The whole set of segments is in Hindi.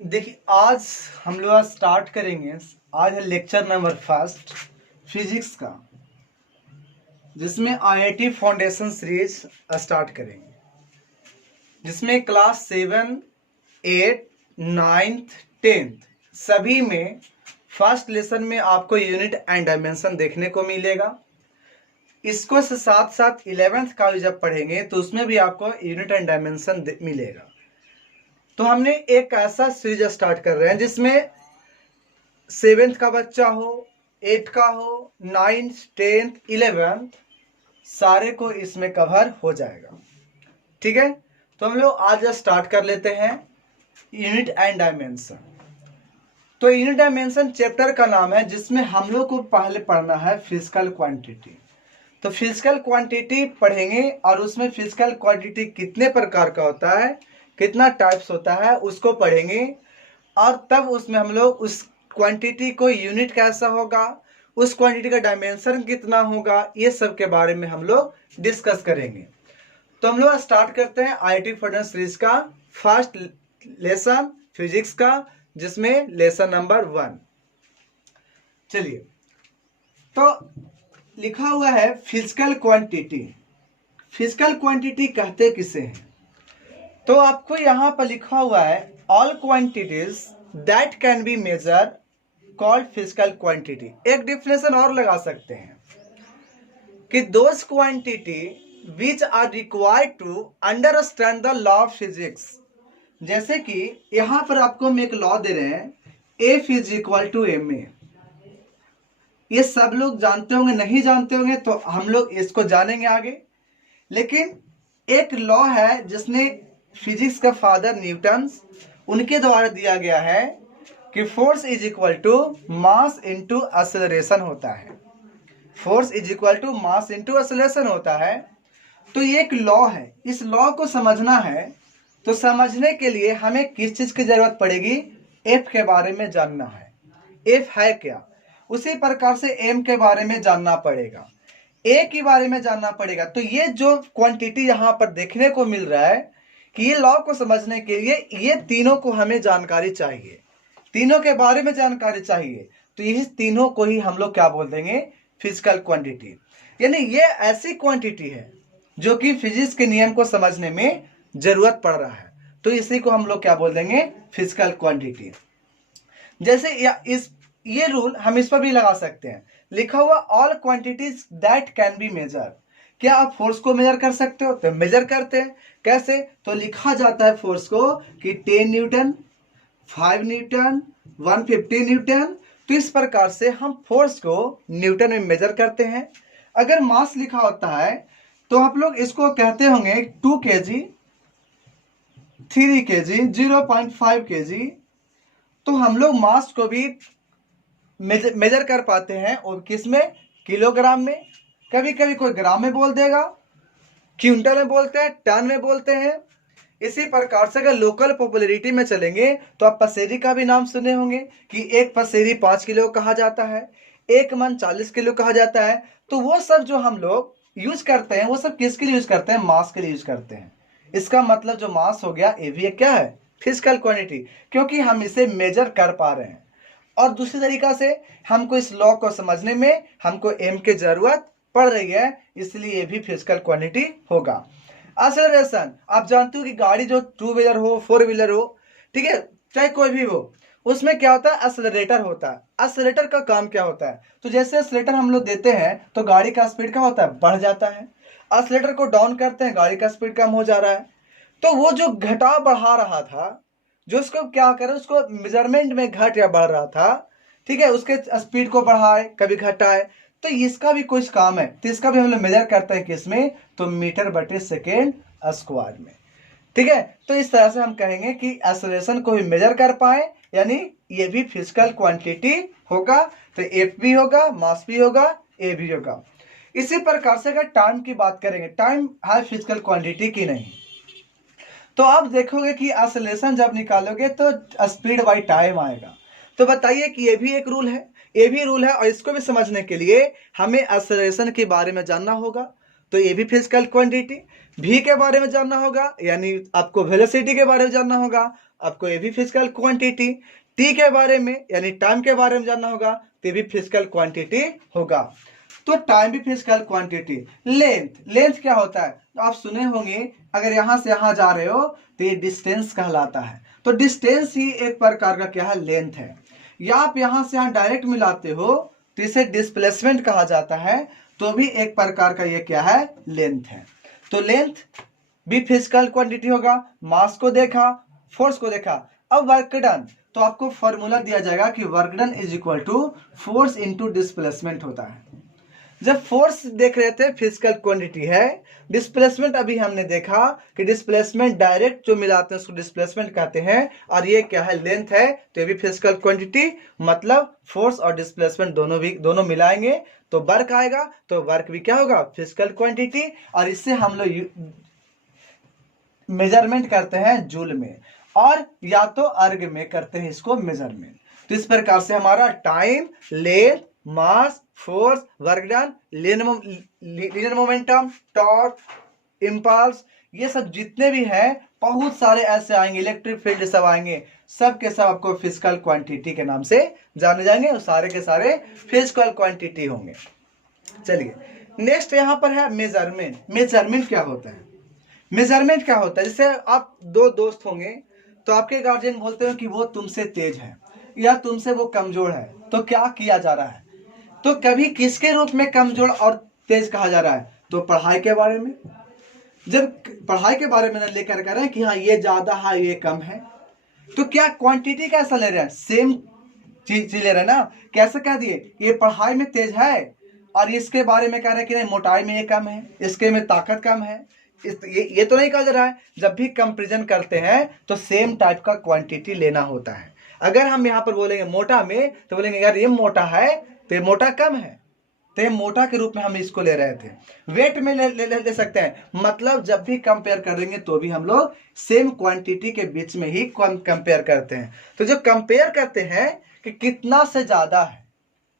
देखिए, आज हम लोग स्टार्ट करेंगे। आज है लेक्चर नंबर फर्स्ट फिजिक्स का, जिसमें आईआईटी फाउंडेशन सीरीज स्टार्ट करेंगे, जिसमें क्लास 7, 8, 9th, 10th सभी में फर्स्ट लेसन में आपको यूनिट एंड डायमेंशन देखने को मिलेगा। इसको से साथ साथ 11th का भी जब पढ़ेंगे तो उसमें भी आपको यूनिट एंड डायमेंशन मिलेगा। तो हमने एक ऐसा सीरीज स्टार्ट कर रहे हैं जिसमें 7th का बच्चा हो, 8 का हो, 9th, 10th, 11th सारे को इसमें कवर हो जाएगा। ठीक है, तो हम लोग आज स्टार्ट कर लेते हैं यूनिट एंड डायमेंशन। तो यूनिट डायमेंशन चैप्टर का नाम है, जिसमें हम लोग को पहले पढ़ना है फिजिकल क्वांटिटी। तो फिजिकल क्वांटिटी पढ़ेंगे और उसमें फिजिकल क्वांटिटी कितने प्रकार का होता है, कितना टाइप्स होता है, उसको पढ़ेंगे। और तब उसमें हम लोग उस क्वांटिटी को यूनिट कैसा होगा, उस क्वांटिटी का डायमेंशन कितना होगा, ये सब के बारे में हम लोग डिस्कस करेंगे। तो हम लोग स्टार्ट करते हैं आईआईटी फाउंडेशन सीरीज का फर्स्ट लेसन फिजिक्स का, जिसमें लेसन नंबर 1। चलिए, तो लिखा हुआ है फिजिकल क्वांटिटी। फिजिकल क्वांटिटी कहते किसे हैं? तो आपको यहां पर लिखा हुआ है all quantities that can be measure called physical quantity. एक डिफिनेशन और लगा सकते हैं कि those quantity which are required to understand the law of physics. जैसे कि यहां पर आपको हम एक लॉ दे रहे हैं, F is equal to ma। ये सब लोग जानते होंगे, नहीं जानते होंगे तो हम लोग इसको जानेंगे आगे। लेकिन एक लॉ है जिसने फिजिक्स का फादर न्यूटन, उनके द्वारा दिया गया है कि force is equal to mass into acceleration होता है। Force is equal to mass into acceleration होता है। तो ये एक लॉ है, इस लॉ को समझना है। तो समझने के लिए हमें किस चीज की जरूरत पड़ेगी? एफ के बारे में जानना है, एफ है क्या। उसी प्रकार से एम के बारे में जानना पड़ेगा, ए के बारे में जानना पड़ेगा। तो ये जो क्वांटिटी यहाँ पर देखने को मिल रहा है कि ये लॉ को समझने के लिए ये तीनों को हमें जानकारी चाहिए, तीनों के बारे में जानकारी चाहिए। तो ये तीनों को ही हम लोग क्या बोल देंगे? Physical quantity. यानी ये ऐसी क्वांटिटी है जो कि फिजिक्स के नियम को समझने में जरूरत पड़ रहा है, तो इसी को हम लोग क्या बोल देंगे? Physical quantity. जैसे ये रूल हम इस पर भी लगा सकते हैं, लिखा हुआ all quantities that can be measure. क्या आप फोर्स को मेजर कर सकते हो? तो मेजर करते हैं। कैसे? तो लिखा जाता है फोर्स को कि 10 न्यूटन, 5 न्यूटन, 150 न्यूटन। तो इस प्रकार से हम फोर्स को न्यूटन में मेजर करते हैं। अगर मास लिखा होता है तो आप लोग इसको कहते होंगे 2 kg, 3 kg, 0.5 kg। तो हम लोग मास को भी मेजर कर पाते हैं, और किस में? किलोग्राम में। कभी कभी कोई ग्राम में बोल देगा, क्विंटल में बोलते हैं, टन में बोलते हैं। इसी प्रकार से अगर लोकल पॉपुलैरिटी में चलेंगे तो आप पसेरी का भी नाम सुने होंगे कि एक पसेरी 5 किलो कहा जाता है, एक मन 40 किलो कहा जाता है। तो वो सब जो हम लोग यूज करते हैं, वो सब किसके लिए यूज करते हैं? मास के लिए यूज करते हैं। इसका मतलब जो मास हो गया, ये भी क्या है? फिजिकल क्वांटिटी, क्योंकि हम इसे मेजर कर पा रहे हैं। और दूसरी तरीका से हमको इस लॉ को समझने में हमको एम की जरूरत पड़ रही है, इसलिए ये भी फिजिकल क्वांटिटी होगा। एक्सेलरेशन, आप जानते हो कि गाड़ी जो 2 व्हीलर हो, 4 व्हीलर हो, ठीक है, चाहे कोई भी हो, उसमें क्या होता है? एक्सेलरेटर होता है। एक्सेलरेटर का काम क्या होता है? तो जैसे एक्सेलरेटर हम लोग देते हैं तो गाड़ी का स्पीड क्या होता है? बढ़ जाता है। एक्सेलरेटर को डाउन करते हैं, गाड़ी का स्पीड कम हो जा रहा है। तो वो जो घटाव बढ़ा रहा था, जो उसको क्या करे, उसको मेजरमेंट में घट या बढ़ रहा था, ठीक है, उसके स्पीड को बढ़ाए कभी घटाए, तो इसका भी कुछ काम है। तो इसका भी हम लोग मेजर करते हैं किसमें? तो मीटर बटे सेकेंड स्क्वायर में। ठीक है, तो इस तरह से हम कहेंगे कि एक्सेलरेशन को भी मेजर कर पाए, यानी ये भी फिजिकल क्वांटिटी होगा। तो एफ भी होगा, मास भी होगा, ए भी होगा। इसी प्रकार से अगर टाइम की बात करेंगे, टाइम है फिजिकल क्वांटिटी की नहीं? तो आप देखोगे कि एक्सेलरेशन जब निकालोगे तो स्पीड बाई टाइम आएगा। तो बताइए कि ये भी एक रूल है, ये भी रूल है, और इसको भी समझने के लिए हमें एक्सेलरेशन के बारे में जानना होगा। तो ये भी फिजिकल क्वांटिटी। v के बारे में जानना होगा, यानी आपको वेलोसिटी के बारे में जानना होगा, आपको ये भी फिजिकल क्वांटिटी, t के बारे में यानी टाइम के बारे में जानना होगा, तो ये भी फिजिकल क्वांटिटी होगा। तो टाइम भी फिजिकल क्वांटिटी। लेंथ क्या होता है, तो आप सुने होंगे अगर यहां से यहां जा रहे हो तो ये डिस्टेंस कहलाता है। तो डिस्टेंस ही एक प्रकार का क्या है, लेंथ है। या आप यहां से यहां डायरेक्ट मिलाते हो तो इसे डिस्प्लेसमेंट कहा जाता है, तो भी एक प्रकार का ये क्या है, लेंथ है। तो लेंथ भी फिजिकल क्वांटिटी होगा। मास को देखा, फोर्स को देखा। अब वर्क डन, तो आपको फॉर्मूला दिया जाएगा कि work done is equal to force into displacement होता है। जब फोर्स देख रहे थे फिजिकल क्वांटिटी है, डिस्प्लेसमेंट अभी हमने देखा कि डिस्प्लेसमेंट डायरेक्ट जो मिलाते हैं उसको डिस्प्लेसमेंट कहते हैं, और ये क्या है, लेंथ है, तो ये भी फिजिकल क्वांटिटी। मतलब फोर्स और डिस्प्लेसमेंट दोनों मिलाएंगे तो वर्क आएगा, तो वर्क भी क्या होगा, फिजिकल क्वांटिटी। और इससे हम लोग मेजरमेंट करते हैं जूल में, और या तो अर्ग में करते हैं इसको मेजरमेंट। तो इस प्रकार से हमारा time, length, mass, force, work done, linear momentum, torque, impulse, ये सब जितने भी हैं बहुत सारे ऐसे आएंगे, इलेक्ट्रिक फील्ड सब आएंगे, सब के सब आपको फिजिकल क्वांटिटी के नाम से जाने जाएंगे, और सारे के सारे फिजिकल क्वांटिटी होंगे। चलिए नेक्स्ट यहाँ पर है मेजरमेंट। मेजरमेंट क्या होता है, मेजरमेंट क्या होता है, जैसे आप दो दोस्त होंगे तो आपके गार्जियन बोलते हो कि वो तुमसे तेज है या तुमसे वो कमजोर है, तो क्या किया जा रहा है, तो कभी किसके रूप में कमजोर और तेज कहा जा रहा है, तो पढ़ाई के बारे में। जब पढ़ाई के बारे में लेकर कह रहे हैं कि हाँ ये ज्यादा है ये कम है, तो क्या क्वांटिटी कैसा ले रहे हैं, सेम चीज ले रहे हैं ना। कैसे कह दिए, ये पढ़ाई में तेज है और इसके बारे में कह रहे हैं कि नहीं मोटाई में ये कम है, इसके में ताकत कम है, ये तो नहीं कहा जा रहा है। जब भी कंपैरिजन करते हैं तो सेम टाइप का क्वांटिटी लेना होता है। अगर हम यहाँ पर बोलेंगे मोटा में, तो बोलेंगे यार ये मोटा है तो ये मोटा कम है, तो ये मोटा के रूप में हम इसको ले रहे थे। वेट में ले सकते हैं, मतलब जब भी कंपेयर करेंगे तो भी हम लोग सेम क्वांटिटी के बीच में ही कंपेयर करते हैं। तो जो कंपेयर करते हैं कि कितना से ज्यादा है,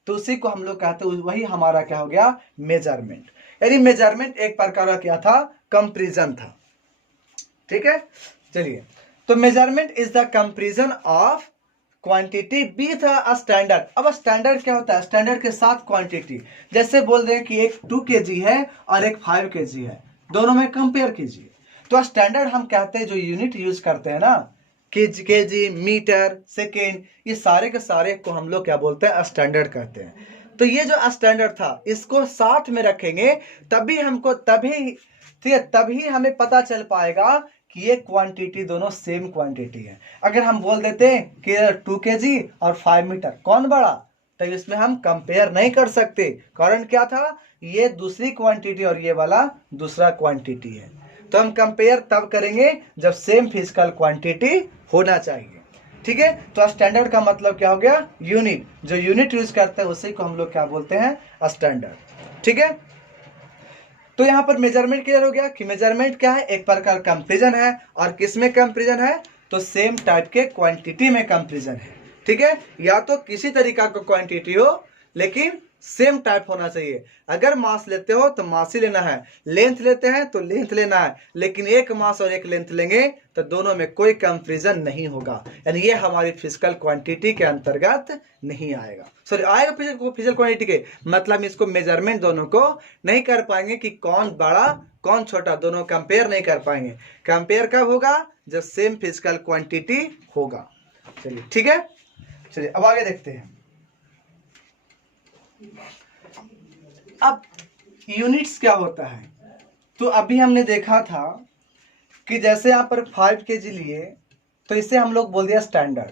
तो उसी को हम लोग कहते हैं, वही हमारा क्या हो गया, मेजरमेंट। यानी मेजरमेंट एक प्रकार का क्या था, कंपैरिजन था। ठीक है, चलिए, तो measurement is the comparison of quantity with a standard. अब स्टैंडर्ड क्या होता है, स्टैंडर्ड के साथ क्वांटिटी। जैसे बोल दें कि एक 2 kg है और एक 5 kg है, दोनों में कंपेयर कीजिए, तो स्टैंडर्ड हम कहते हैं जो यूनिट यूज करते हैं ना, केजी, मीटर, सेकेंड, ये सारे के सारे को हम लोग क्या बोलते हैं, स्टैंडर्ड कहते हैं। तो ये जो स्टैंडर्ड था इसको साथ में रखेंगे तभी हमको ठीक है, तभी हमें पता चल पाएगा कि ये क्वांटिटी दोनों सेम क्वांटिटी है। अगर हम बोल देते हैं कि 2 kg और 5 मीटर कौन बड़ा, तो इसमें हम कंपेयर नहीं कर सकते। कारण क्या था, ये दूसरी क्वांटिटी और ये वाला दूसरा क्वांटिटी है। तो हम कंपेयर तब करेंगे जब सेम फिजिकल क्वांटिटी होना चाहिए। ठीक है, तो स्टैंडर्ड का मतलब क्या हो गया, यूनिट। जो यूनिट यूज करते हैं उसी को हम लोग क्या बोलते हैं, स्टैंडर्ड। ठीक है, तो यहाँ पर मेजरमेंट क्लियर हो गया कि मेजरमेंट क्या है, एक प्रकार कंपैरिजन है। और किस में कंपैरिजन है, तो सेम टाइप के क्वांटिटी में कंपैरिजन है। ठीक है, या तो किसी तरीका का क्वांटिटी हो लेकिन सेम टाइप होना चाहिए। अगर मास लेते हो तो मास ही लेना है, लेंथ लेते हैं तो लेंथ लेना है, लेकिन एक मास और एक लेंथ लेंगे तो दोनों में कोई कंपैरिजन नहीं होगा। यानी ये हमारी फिजिकल क्वांटिटी के अंतर्गत नहीं आएगा। सॉरी, आएगा फिजिकल क्वांटिटी के, मतलब इसको मेजरमेंट दोनों को नहीं कर पाएंगे कि कौन बड़ा कौन छोटा, दोनों कंपेयर नहीं कर पाएंगे। कंपेयर कब होगा, जब सेम फिजिकल क्वांटिटी होगा। चलिए ठीक है, चलिए अब आगे देखते हैं। अब यूनिट्स क्या होता है, तो अभी हमने देखा था कि जैसे यहाँ पर 5 kg लिए तो इसे हम लोग बोल दिया स्टैंडर्ड।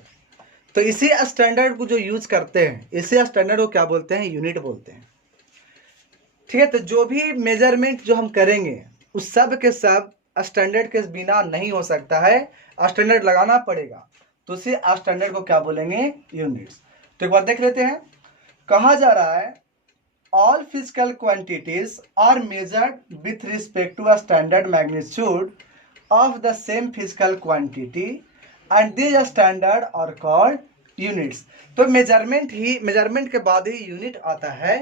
तो इसी स्टैंडर्ड को जो यूज करते हैं, इसी स्टैंडर्ड को क्या बोलते हैं, यूनिट बोलते हैं। ठीक है, तो जो भी मेजरमेंट जो हम करेंगे उस सब के सब स्टैंडर्ड के बिना नहीं हो सकता है, स्टैंडर्ड लगाना पड़ेगा। तो उसी स्टैंडर्ड को क्या बोलेंगे, यूनिट्स। तो एक बार देख लेते हैं, कहा जा रहा है all physical quantities are measured with respect to a standard magnitude of the same physical quantity and these standard are called units। तो मेजरमेंट के बाद ही यूनिट आता है।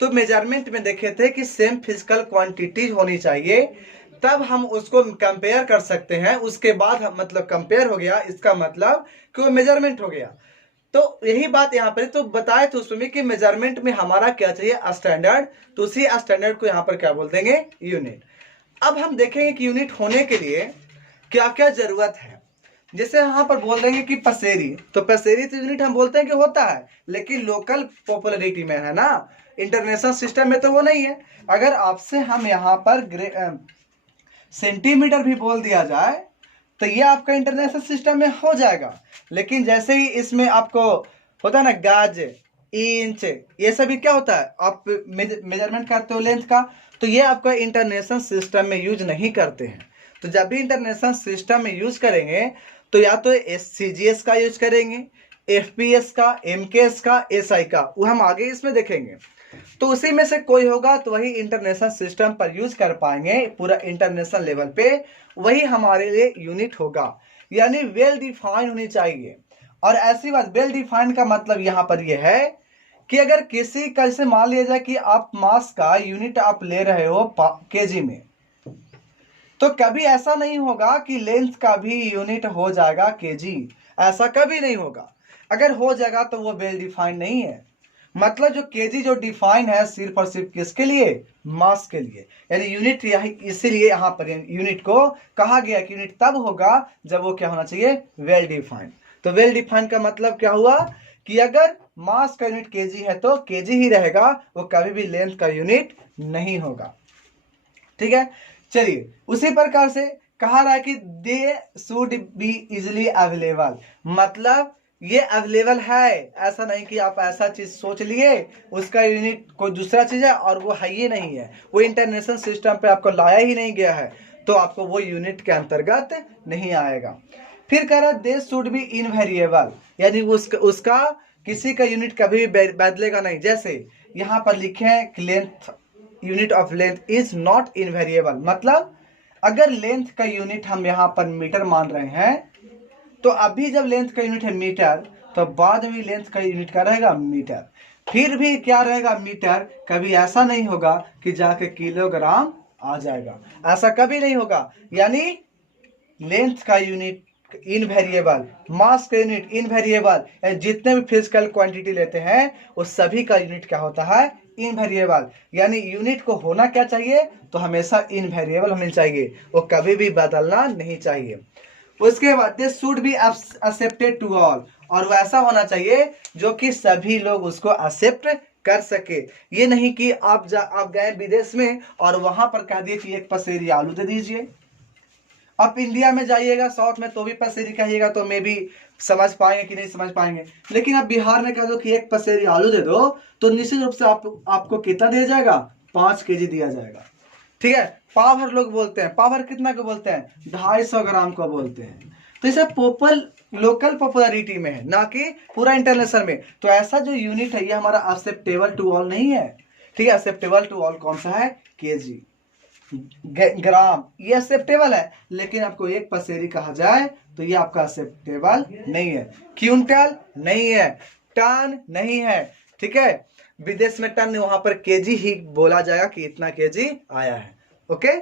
तो मेजरमेंट में देखे थे कि सेम फिजिकल क्वांटिटी होनी चाहिए तब हम उसको कंपेयर कर सकते हैं। उसके बाद मतलब कंपेयर हो गया, इसका मतलब कि वो मेजरमेंट हो गया। तो यही बात यहाँ पर तो बताए तो उसमें कि मेजरमेंट में हमारा क्या चाहिए, स्टैंडर्ड। तो उसी स्टैंडर्ड को यहाँ पर क्या बोल देंगे, यूनिट। अब हम देखेंगे कि यूनिट होने के लिए क्या क्या जरूरत है। जैसे यहाँ पर बोल देंगे कि पसेरी, तो पसेरी तो यूनिट हम बोलते हैं कि होता है, लेकिन लोकल पॉपुलरिटी में है ना, इंटरनेशनल सिस्टम में तो वो नहीं है। अगर आपसे हम यहाँ पर सेंटीमीटर भी बोल दिया जाए तो ये आपका इंटरनेशनल सिस्टम में हो जाएगा। लेकिन जैसे ही इसमें आपको होता है ना गाज, इंच, ये सभी क्या होता है, आप मेजरमेंट करते हो लेंथ का, तो ये आपका इंटरनेशनल सिस्टम में यूज नहीं करते हैं। तो जब भी इंटरनेशनल सिस्टम में यूज करेंगे तो या तो CGS का यूज करेंगे, FPS का, MKS का, SI का, वो हम आगे इसमें देखेंगे। तो उसी में से कोई होगा तो वही इंटरनेशनल सिस्टम पर यूज कर पाएंगे, पूरा इंटरनेशनल लेवल पे वही हमारे लिए यूनिट होगा। यानी वेल डिफाइन होनी चाहिए। और ऐसी बात, वेल डिफाइन का मतलब यहाँ पर यह है कि अगर किसी का, जैसे मान लिया जाए कि आप मास का यूनिट आप ले रहे हो केजी में, तो कभी ऐसा नहीं होगा कि लेंथ का भी यूनिट हो जाएगा केजी, ऐसा कभी नहीं होगा। अगर हो जाएगा तो वो वेल डिफाइंड नहीं है। मतलब जो केजी जो डिफाइन है सिर्फ और सिर्फ किसके लिए, मास के लिए। यानी यूनिट, इसीलिए यहाँ पर यूनिट को कहा गया कि यूनिट तब होगा जब वो क्या होना चाहिए, वेल डिफाइंड। तो वेल डिफाइंड का मतलब क्या हुआ कि अगर मास का यूनिट केजी है तो केजी ही रहेगा, वो कभी भी लेंथ का यूनिट नहीं होगा। ठीक है, चलिए उसी प्रकार से कहा रहा है कि they should be easily available, मतलब ये अवेलेबल है, ऐसा नहीं कि आप ऐसा चीज सोच लिए उसका यूनिट कोई दूसरा चीज है और वो है ही नहीं है, वो इंटरनेशनल सिस्टम पे आपको लाया ही नहीं गया है, तो आपको वो यूनिट के अंतर्गत नहीं आएगा। फिर कह रहा दे शुड बी इनवेरिएबल, यानी उसका किसी का यूनिट कभी बदलेगा नहीं। जैसे यहाँ पर लिखे हैं कि length, unit of length is not invariable, मतलब अगर लेंथ का यूनिट हम यहाँ पर मीटर मान रहे हैं, तो अभी जब लेंथ का यूनिट है मीटर, तो बाद में लेंथ का यूनिट क्या रहेगा, मीटर। फिर भी क्या रहेगा, मीटर। कभी ऐसा नहीं होगा कि जाके किलोग्राम आ जाएगा, ऐसा कभी नहीं होगा। यानी लेंथ का यूनिट इनवेरिएबल, मास का यूनिट इनवेरिएबल, जितने भी फिजिकल क्वांटिटी लेते हैं उस सभी का यूनिट क्या होता है, इनवेरिएबल। यानी यूनिट को होना क्या चाहिए, तो हमेशा इनवेरिएबल होनी चाहिए, वो कभी भी बदलना नहीं चाहिए। उसके बाद this should be accepted to all, और वैसा होना चाहिए जो कि सभी लोग उसको एक्सेप्ट कर सके। ये नहीं कि आप गए विदेश में और वहां पर कह दिए कि एक पसेरी आलू दे दीजिए। आप इंडिया में जाइएगा साउथ में तो भी पसेरी कहिएगा तो मे भी समझ पाएंगे कि नहीं समझ पाएंगे, लेकिन आप बिहार में कह दो कि एक पसेरी आलू दे दो तो निश्चित रूप से आपको कितना दिया जाएगा, 5 केजी दिया जाएगा। ठीक है, पाव भर लोग बोलते हैं, पाव भर कितना को बोलते हैं, 250 ग्राम को बोलते हैं। तो इसे लोकल पॉपुलरिटी में है, ना कि पूरा इंटरनेशनल में। तो ऐसा जो यूनिट है ये हमारा एक्सेप्टेबल टू ऑल नहीं है। ठीक है, एक्सेप्टेबल टू ऑल कौन सा है, केजी, ग्राम, ये एक्सेप्टेबल है। लेकिन आपको एक पसेरी कहा जाए तो ये आपका एक्सेप्टेबल नहीं है। क्विंटल नहीं है, टन नहीं है। ठीक है, विदेश में टन, वहां पर केजी ही बोला जाएगा कि इतना केजी आया है। ओके,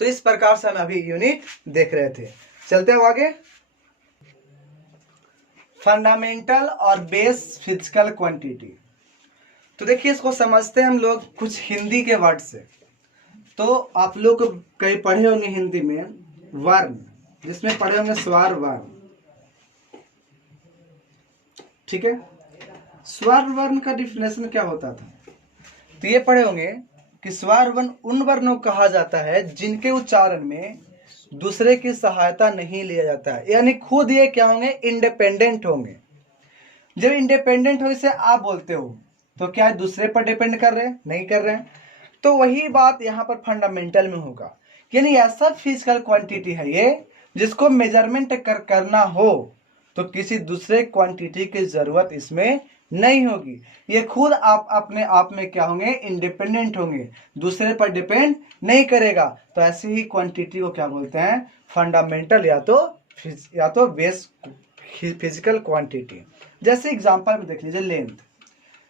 तो इस प्रकार से हम अभी यूनिट देख रहे थे। चलते हैं आगे। फंडामेंटल और बेस फिजिकल क्वांटिटी। तो देखिए इसको समझते हैं हम लोग कुछ हिंदी के वर्ड से। तो आप लोग कहीं पढ़े होंगे हिंदी में वर्ण, जिसमें पढ़े होंगे स्वर वर्ण। ठीक है, स्वर वर्ण का डिफिनेशन क्या होता था, तो ये पढ़े होंगे कि स्वर वर्ण उन वर्णों को कहा जाता है जिनके उच्चारण में दूसरे की सहायता नहीं लिया जाता है, यानी खुद ये क्या होंगे, इंडिपेंडेंट होंगे। जब इंडिपेंडेंट हो इसे आप बोलते हो तो क्या दूसरे पर डिपेंड कर रहे हैं, नहीं कर रहे हैं। तो वही बात यहाँ पर फंडामेंटल में होगा, यानी ऐसा फिजिकल क्वांटिटी है ये जिसको मेजरमेंट करना हो तो किसी दूसरे क्वांटिटी की जरूरत इसमें नहीं होगी। ये खुद आप अपने आप में क्या होंगे, इंडिपेंडेंट होंगे, दूसरे पर डिपेंड नहीं करेगा। तो ऐसी ही क्वांटिटी को क्या बोलते हैं, फंडामेंटल या तो बेस फिजिकल क्वांटिटी। जैसे एग्जांपल में देख लीजिए लेंथ।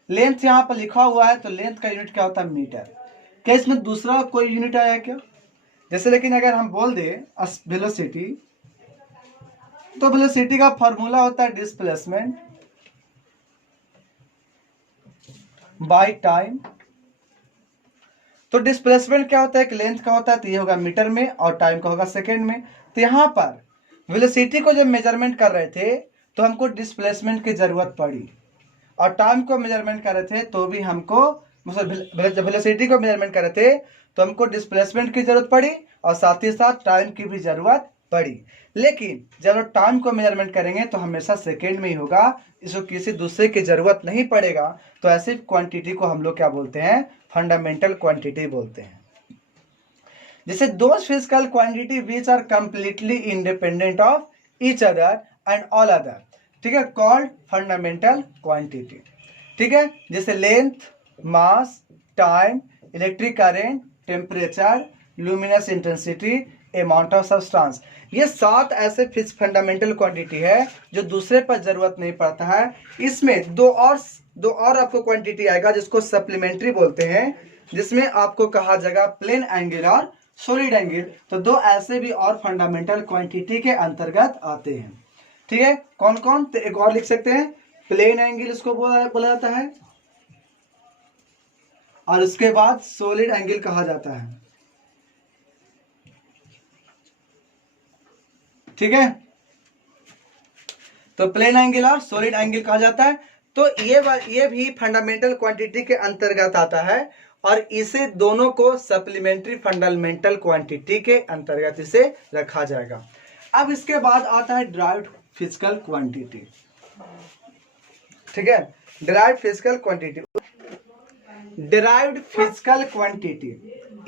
लेंथ यहाँ पर लिखा हुआ है तो लेंथ का यूनिट क्या होता है, मीटर। क्या इसमें दूसरा कोई यूनिट आया क्या, जैसे लेकिन अगर हम बोल दे वेलोसिटी, तो वेलोसिटी का फॉर्मूला होता है डिस्प्लेसमेंट बाय टाइम। तो डिस्प्लेसमेंट क्या होता है, एक लेंथ का होता है, तो ये होगा मीटर में और टाइम का होगा सेकेंड में। तो यहाँ पर वेलोसिटी को जब मेजरमेंट कर रहे थे तो हमको डिस्प्लेसमेंट की जरूरत पड़ी, और टाइम को मेजरमेंट कर रहे थे तो भी हमको, मतलब वेलोसिटी को मेजरमेंट कर रहे थे तो हमको डिस्प्लेसमेंट की जरूरत पड़ी और साथ ही साथ टाइम की भी जरूरत पड़ी। लेकिन जब हम टाइम को मेजरमेंट करेंगे तो हमेशा सेकेंड में ही होगा, इसको किसी दूसरे की जरूरत नहीं पड़ेगा। तो ऐसी क्वांटिटी को हम लोग क्या बोलते हैं, फंडामेंटल क्वांटिटी बोलते हैं। जैसे those physical quantity which are completely independent of each other and all other, ठीक है, कॉल्ड फंडामेंटल क्वांटिटी। ठीक है, जैसे length, mass, time, electric current, temperature, luminous intensity, amount of substance, ये 7 ऐसे फंडामेंटल क्वांटिटी है जो दूसरे पर जरूरत नहीं पड़ता है। इसमें दो और आपको क्वांटिटी आएगा जिसको सप्लीमेंट्री बोलते हैं, जिसमें आपको कहा जाएगा प्लेन एंगल और सॉलिड एंगल। तो 2 ऐसे भी और फंडामेंटल क्वांटिटी के अंतर्गत आते हैं। ठीक है, कौन कौन, तो एक और लिख सकते हैं, प्लेन एंगल इसको बोला जाता है, और उसके बाद सॉलिड एंगल कहा जाता है। ठीक है, तो प्लेन एंगल और सॉलिड एंगल कहा जाता है। तो ये भी फंडामेंटल क्वांटिटी के अंतर्गत आता है, और इसे दोनों को सप्लीमेंट्री फंडामेंटल क्वांटिटी के अंतर्गत इसे रखा जाएगा। अब इसके बाद आता है डिराइव्ड फिजिकल क्वांटिटी। ठीक है, derived physical quantity, derived physical quantity,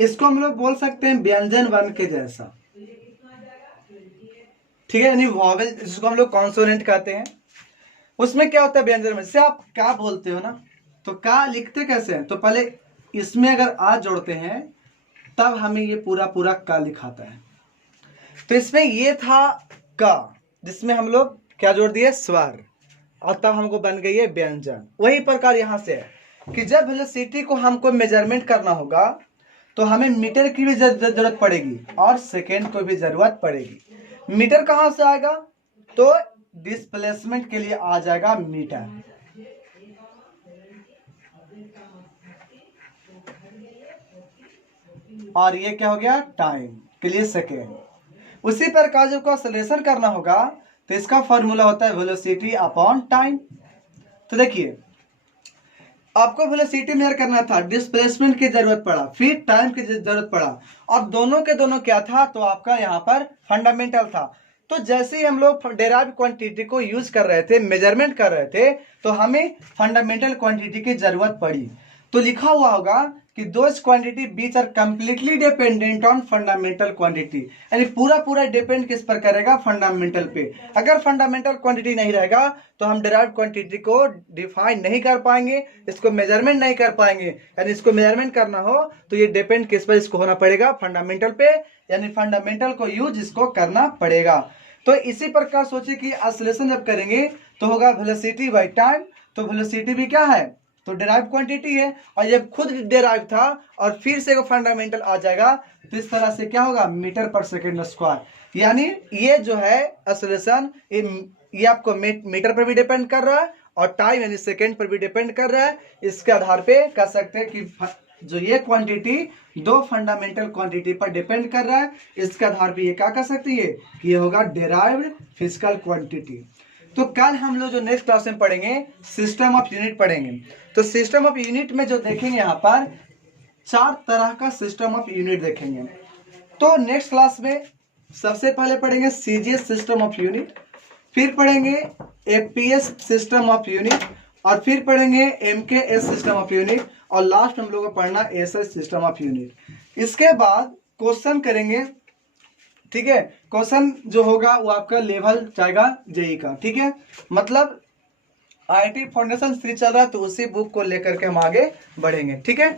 इसको हम लोग बोल सकते हैं व्यंजन वर्ण के जैसा। ठीक है, यानी वॉवेल जिसको हम लोग कॉन्सोनेंट कहते हैं, उसमें क्या होता है व्यंजन वर्ण से आप क्या बोलते हो ना, तो का लिखते कैसे हैं, तो पहले इसमें अगर आ जोड़ते हैं तब हमें ये पूरा का लिखाता है। तो इसमें ये था का, जिसमें हम लोग क्या जोड़ दिए, स्वर, और तब हमको बन गई है व्यंजन। वही प्रकार यहां से है कि जब वेलोसिटी को हमको मेजरमेंट करना होगा तो हमें मीटर की भी जरूरत पड़ेगी और सेकेंड को भी जरूरत पड़ेगी। मीटर कहां से आएगा, तो डिस्प्लेसमेंट के लिए आ जाएगा मीटर। और ये क्या हो गया, टाइम के लिए सेकेंड। उसी प्रकार जब को सॉल्यूशन करना होगा तो इसका फॉर्मूला होता है वेलोसिटी अपॉन टाइम। तो देखिए, आपको वेलोसिटी मेजर करना था, डिस्प्लेसमेंट की जरूरत पड़ा, फिर टाइम की जरूरत पड़ा, और दोनों के दोनों क्या था, तो आपका यहाँ पर फंडामेंटल था। तो जैसे ही हम लोग डेराइव्ड क्वांटिटी को यूज कर रहे थे, मेजरमेंट कर रहे थे, तो हमें फंडामेंटल क्वांटिटी की जरूरत पड़ी। तो लिखा हुआ होगा कि those quantity which are completely dependent on fundamental quantity, यानी पूरा डिपेंड किस पर करेगा, फंडामेंटल पे। अगर फंडामेंटल क्वांटिटी नहीं रहेगा तो हम डिराइव्ड क्वांटिटी को डिफाइन नहीं कर पाएंगे, इसको मेजरमेंट नहीं कर पाएंगे। यानी इसको मेजरमेंट करना हो तो ये डिपेंड किस पर इसको होना पड़ेगा, फंडामेंटल पे, यानी फंडामेंटल को यूज इसको करना पड़ेगा। तो इसी प्रकार सोचिए कि ऑसिलेशन जब करेंगे तो होगा वेलोसिटी बाय टाइम। तो वेलोसिटी भी क्या है, तो डिराइव क्वांटिटी है, और जब खुद डिराइव था और फिर से फंडामेंटल आ जाएगा तो इस तरह से क्या होगा, मीटर पर सेकेंड स्क्वायर। यानी ये जो है ऑसिलेशन, ये आपको मीटर पर भी डिपेंड कर रहा है और टाइम यानी सेकेंड पर भी डिपेंड कर रहा है। इसके आधार पे कह सकते हैं कि जो ये क्वांटिटी 2 फंडामेंटल क्वांटिटी पर डिपेंड कर रहा है, इसके आधार पे ये क्या कह सकते हैं कि ये होगा डिराइव्ड फिजिकल क्वांटिटी। तो कल हम लोग जो नेक्स्ट क्लास में पढ़ेंगे सिस्टम ऑफ यूनिट पढ़ेंगे। तो सिस्टम ऑफ यूनिट में जो देखेंगे यहाँ पर 4 तरह का सिस्टम ऑफ यूनिट देखेंगे। तो नेक्स्ट क्लास में सबसे पहले पढ़ेंगे सीजीएस सिस्टम ऑफ यूनिट, फिर पढ़ेंगे एपीएस सिस्टम ऑफ यूनिट, और फिर पढ़ेंगे एमकेएस सिस्टम ऑफ यूनिट, और लास्ट हम लोग को पढ़ना एसएस सिस्टम ऑफ यूनिट। इसके बाद क्वेश्चन करेंगे। ठीक है, क्वेश्चन जो होगा वो आपका लेवल जाएगा जेई का। ठीक है, मतलब आईआईटी फाउंडेशन 3 चल रहा है तो उसी बुक को लेकर के हम आगे बढ़ेंगे। ठीक है।